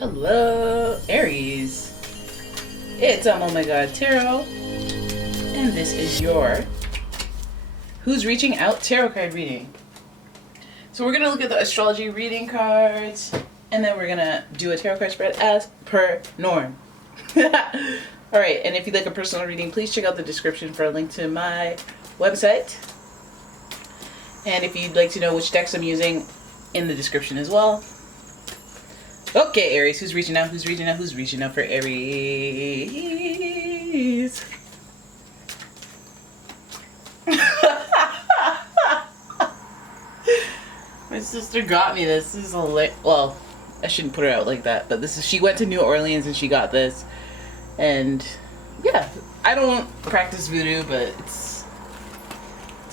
Hello, Aries. It's umomgtarot, and this is your Who's Reaching Out tarot card reading. So we're going to look at the astrology reading cards, and then we're going to do a tarot card spread as per norm. Alright, and if you'd like a personal reading, please check out the description for a link to my website. And if you'd like to know which decks I'm using, in the description as well. Okay, Aries, who's reaching out? Who's reaching out? Who's reaching out for Aries? My sister got me this. This is well, I shouldn't put her out like that, but this is, she went to New Orleans and she got this. And yeah, I don't practice voodoo, but it's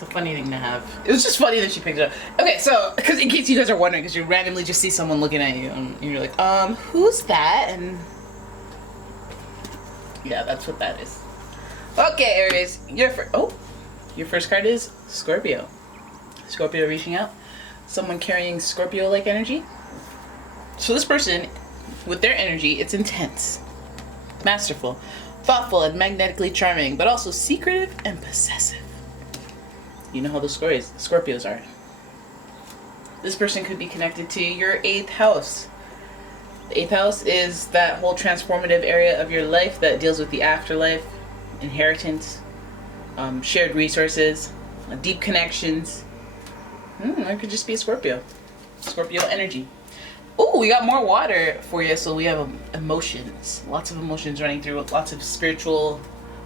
a funny thing to have. It was just funny that she picked it up. Okay, so, because in case you guys are wondering, because you randomly just see someone looking at you, and you're like, who's that? And yeah, that's what that is. Okay, Aries, your first card is Scorpio. Scorpio reaching out. Someone carrying Scorpio-like energy. So this person, with their energy, it's intense, masterful, thoughtful, and magnetically charming, but also secretive and possessive. You know how the Scorpios are. This person could be connected to your 8th house. The 8th house is that whole transformative area of your life that deals with the afterlife, inheritance, shared resources, deep connections. It could just be a Scorpio. Scorpio energy. Oh, we got more water for you, so we have emotions. Lots of emotions running through, lots of spiritual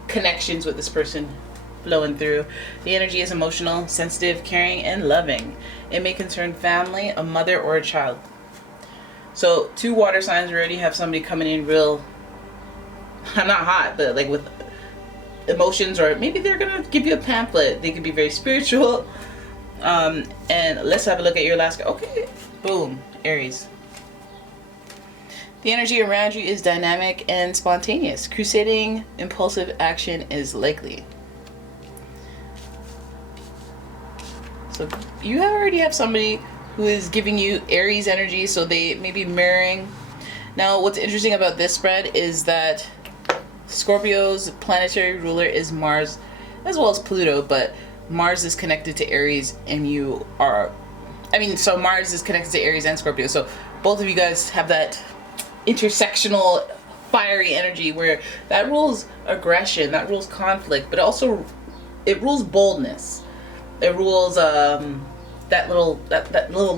connections with this person flowing through. The energy is emotional, sensitive, caring, and loving. It may concern family, a mother, or a child. So 2 water signs, we already have somebody coming in real, not hot, but like with emotions, or maybe they're gonna give you a pamphlet. They could be very spiritual. And let's have a look at your last. Okay, boom, Aries. The energy around you is dynamic and spontaneous. Crusading, impulsive action is likely. So you already have somebody who is giving you Aries energy, so they may be mirroring. Now, what's interesting about this spread is that Scorpio's planetary ruler is Mars, as well as Pluto, but Mars is connected to Aries, and you are, so Mars is connected to Aries and Scorpio, so both of you guys have that intersectional fiery energy where that rules aggression, that rules conflict, but also it rules boldness. It rules that little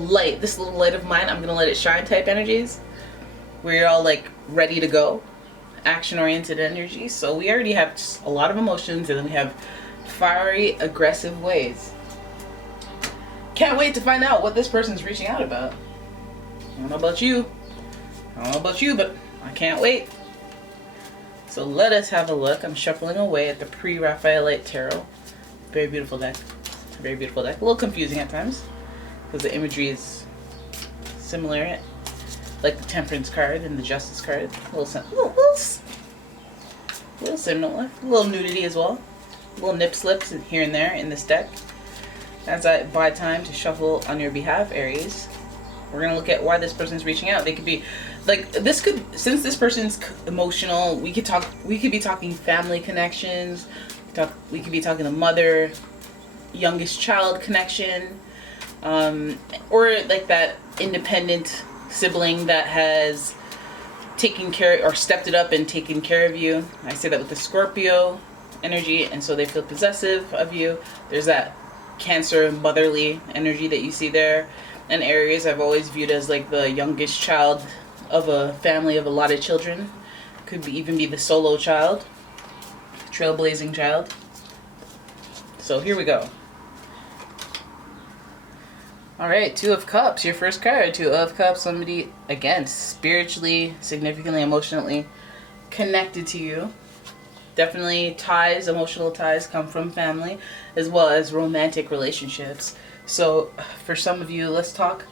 light, this little light of mine, I'm gonna let it shine type energies, where you're all like ready to go, action oriented energy. So we already have just a lot of emotions, and then we have fiery, aggressive ways. Can't wait to find out what this person's reaching out about. I don't know about you, but I can't wait. So let us have a look. I'm shuffling away at the pre-Raphaelite tarot. Very beautiful deck. Very beautiful deck. A little confusing at times because the imagery is similar, like the Temperance card and the Justice card. A little similar. A little nudity as well. Little nip slips here and there in this deck. As I buy time to shuffle on your behalf, Aries, we're gonna look at why this person's reaching out. They could be like, since this person's emotional, we could be talking family connections. We could be talking the mother, youngest child connection, or like that independent sibling that has taken care or stepped it up and taken care of you. I say that with the Scorpio energy, and so they feel possessive of you. There's that Cancer motherly energy that you see there. And Aries I've always viewed as like the youngest child of a family of a lot of children. Could even be the solo child, trailblazing child. So here we go. Alright, 2 of Cups, your first card. 2 of Cups, somebody, again, spiritually, significantly, emotionally connected to you. Definitely ties, emotional ties come from family, as well as romantic relationships. So for some of you, let's talk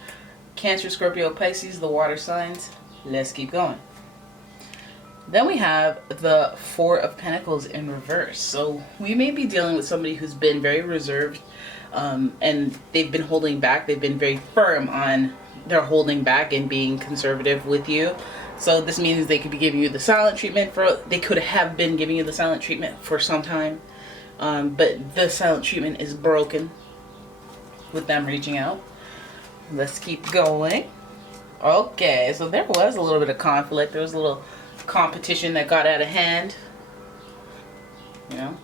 Cancer, Scorpio, Pisces, the water signs. Let's keep going. Then we have the 4 of Pentacles in reverse. So we may be dealing with somebody who's been very reserved, and they've been holding back. They've been very firm on their holding back and being conservative with you. So this means they could be giving you the silent treatment they could have been giving you the silent treatment for some time. But the silent treatment is broken with them reaching out. Let's keep going. Okay, so there was a little bit of conflict. There was a little competition that got out of hand. You know,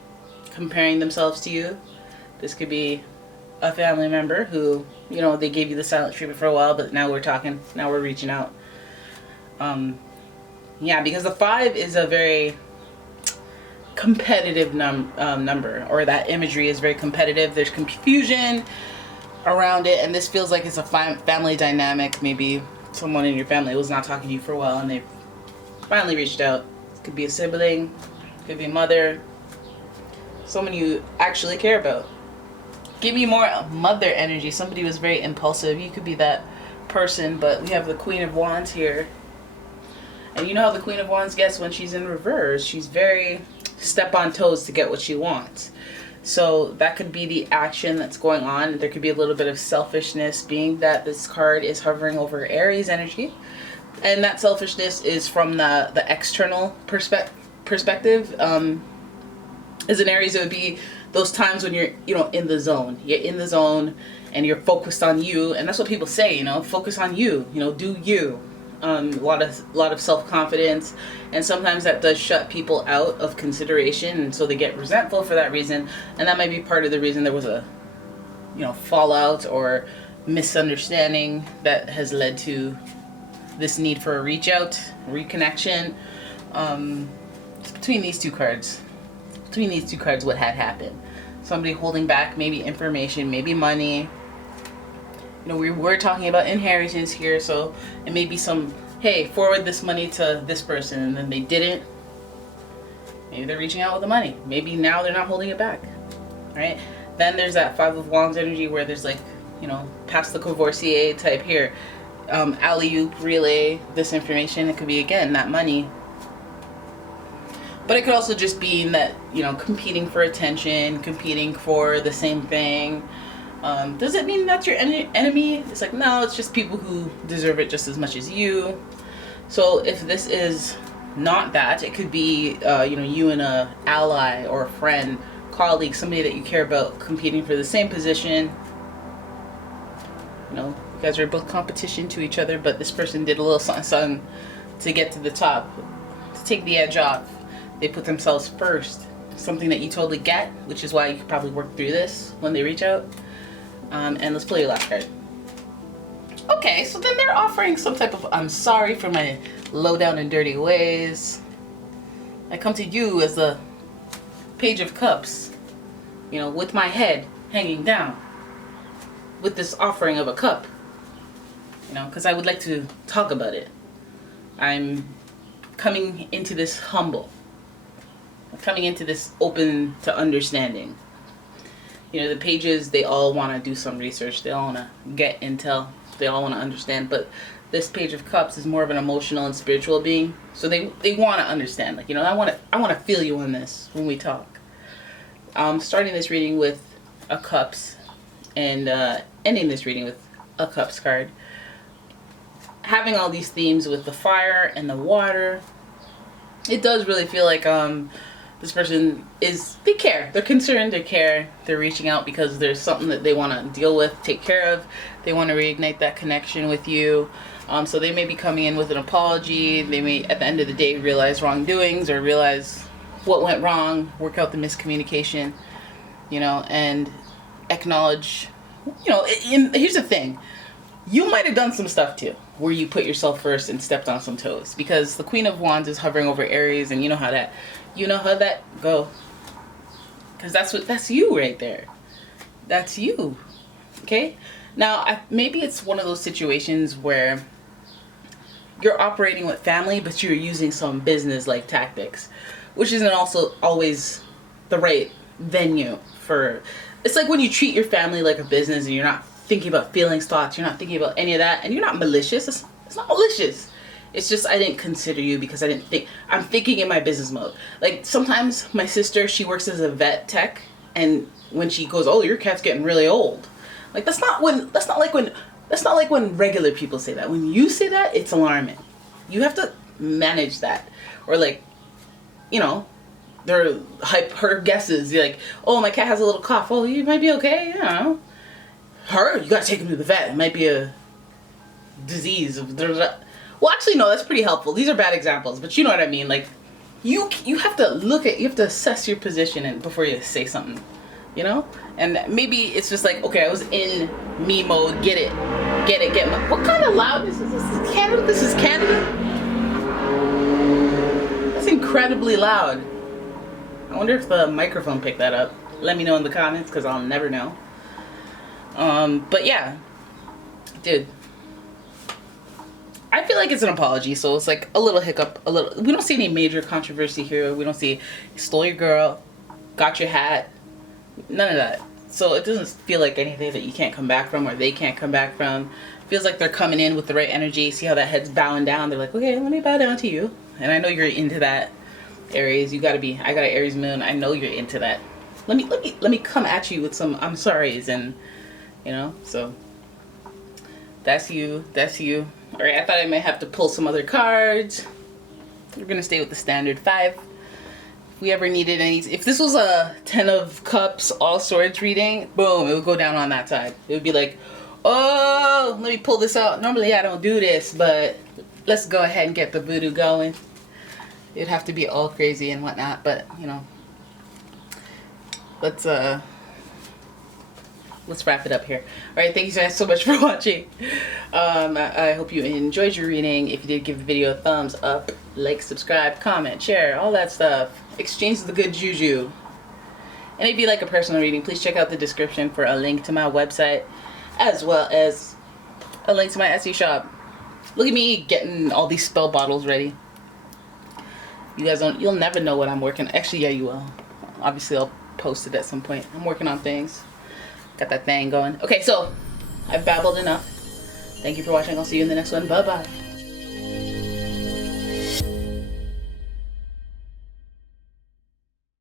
comparing themselves to you. This could be a family member who, you know, they gave you the silent treatment for a while, but now we're reaching out. Yeah, because the 5 is a very competitive number, or that imagery is very competitive. There's confusion around it, and this feels like it's a family dynamic. Maybe someone in your family was not talking to you for a while, and they finally reached out. It could be a sibling, could be a mother, someone you actually care about. Give me more mother energy. Somebody was very impulsive. You could be that person, but we have the Queen of Wands here. And you know how the Queen of Wands gets when she's in reverse. She's very step on toes to get what she wants. So that could be the action that's going on. There could be a little bit of selfishness, being that this card is hovering over Aries energy. And that selfishness is from the external perspective. As an Aries, it would be those times when you're, you know, in the zone. You're in the zone and you're focused on you. And that's what people say, you know, focus on you, you know, do you. A lot of self-confidence, and sometimes that does shut people out of consideration, and so they get resentful for that reason. And that might be part of the reason there was a, you know, fallout or misunderstanding that has led to this need for a reach out, reconnection. It's between these two cards. What had happened? Somebody holding back maybe information, maybe money. You know, we were talking about inheritance here, so it may be some, hey, forward this money to this person, and then they didn't. Maybe they're reaching out with the money. Maybe now they're not holding it back, right? Then there's that 5 of Wands energy where there's like, you know, pass the Courvoisier type here. Alley-oop, relay this information. It could be, again, that money. But it could also just be that, you know, competing for attention, competing for the same thing. Does it mean that's your enemy? It's like, no, it's just people who deserve it just as much as you. So if this is not that, it could be, you know, you and a ally or a friend, colleague, somebody that you care about competing for the same position. You know, you guys are both competition to each other, but this person did a little something to get to the top, to take the edge off. They put themselves first. Something that you totally get, which is why you could probably work through this when they reach out. And let's play your last card. Okay, so then they're offering some type of, I'm sorry for my low down and dirty ways. I come to you as the Page of Cups, you know, with my head hanging down, with this offering of a cup, you know, because I would like to talk about it. I'm coming into this humble. I'm coming into this open to understanding. You know, the pages, they all want to do some research. They all want to get intel. They all want to understand. But this Page of Cups is more of an emotional and spiritual being. So they want to understand. Like, you know, I want to feel you on this when we talk. Starting this reading with a Cups and ending this reading with a Cups card. Having all these themes with the fire and the water, it does really feel like this person they care. They're concerned, they care. They're reaching out because there's something that they want to deal with, take care of. They want to reignite that connection with you. So they may be coming in with an apology. They may, at the end of the day, realize wrongdoings or realize what went wrong, work out the miscommunication, you know, and acknowledge, you know, here's the thing. You might have done some stuff too, where you put yourself first and stepped on some toes, because the Queen of Wands is hovering over Aries, and you know how that go. Because that's you right there. That's you. Okay? Now, maybe it's one of those situations where you're operating with family, but you're using some business-like tactics, which isn't also always the right venue for. It's like when you treat your family like a business and you're not thinking about feelings, thoughts, you're not thinking about any of that, and you're not malicious. It's not malicious. It's just I didn't consider you because I didn't think. I'm thinking in my business mode. Like sometimes my sister, she works as a vet tech, and when she goes, "Oh, your cat's getting really old," like that's not like when regular people say that. When you say that, it's alarming. You have to manage that, or like, you know, they're her guesses. You're like, oh, my cat has a little cough. Oh, you might be okay. You know, you gotta take him to the vet. It might be a disease. Well, actually, no, that's pretty helpful. These are bad examples, but you know what I mean. Like, you have to you have to assess your position and before you say something, you know. And maybe it's just like, okay, I was in me mode. Get my. What kind of loudness is this? This is Canada. This is Canada. That's incredibly loud. I wonder if the microphone picked that up. Let me know in the comments, because I'll never know. But yeah, dude, I feel like it's an apology, so it's like a little hiccup, we don't see any major controversy here. We don't see, stole your girl, got your hat, none of that. So it doesn't feel like anything that you can't come back from, or they can't come back from. It feels like they're coming in with the right energy. See how that head's bowing down? They're like, okay, let me bow down to you. And I know you're into that, Aries. You gotta be. I got an Aries moon. I know you're into that. Let me come at you with some I'm sorry's, and you know. So that's you. That's you. All right. I thought I might have to pull some other cards. We're gonna stay with the standard 5. If we ever needed any, if this was a 10 of Cups, all swords reading, boom, it would go down on that side. It would be like, oh, let me pull this out. Normally I don't do this, but let's go ahead and get the voodoo going. It'd have to be all crazy and whatnot, but you know, let's wrap it up here. All right, thank you guys so much for watching. I hope you enjoyed your reading. If you did, give the video a thumbs up, like, subscribe, comment, share, all that stuff. Exchange the good juju. And if you like a personal reading, please check out the description for a link to my website, as well as a link to my Etsy shop. Look at me getting all these spell bottles ready. You guys you'll never know what I'm working. Actually, yeah, you will. Obviously, I'll post it at some point. I'm working on things. Got that thing going. Okay, so I've babbled enough. Thank you for watching. I'll see you in the next one. Bye-bye.